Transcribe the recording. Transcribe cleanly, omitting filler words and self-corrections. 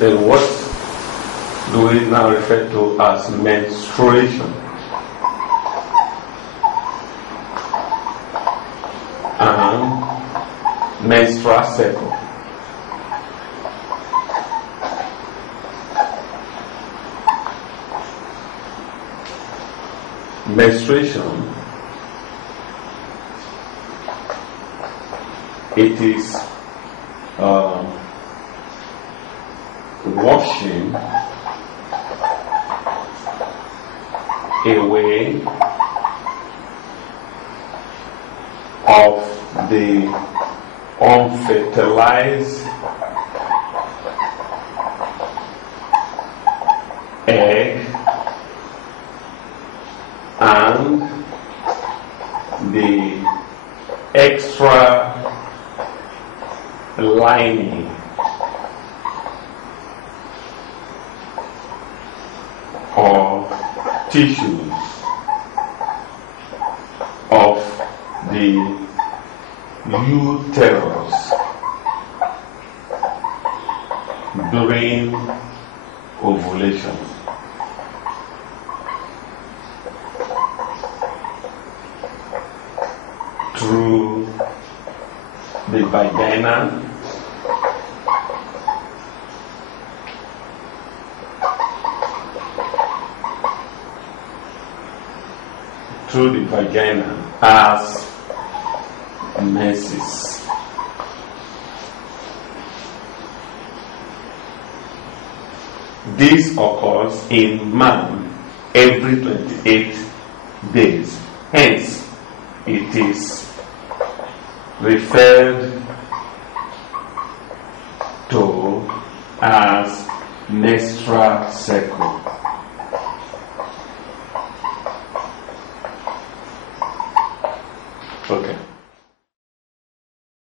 Then what do we now refer to as menstruation? And menstrual cycle. Menstruation, it is washing away of the unfertilized egg and the extra lining or tissues of the uterus during ovulation. Through the vagina, as menses. This occurs in man every 28 days. Hence, it is referred to as menstrual cycle. Okay.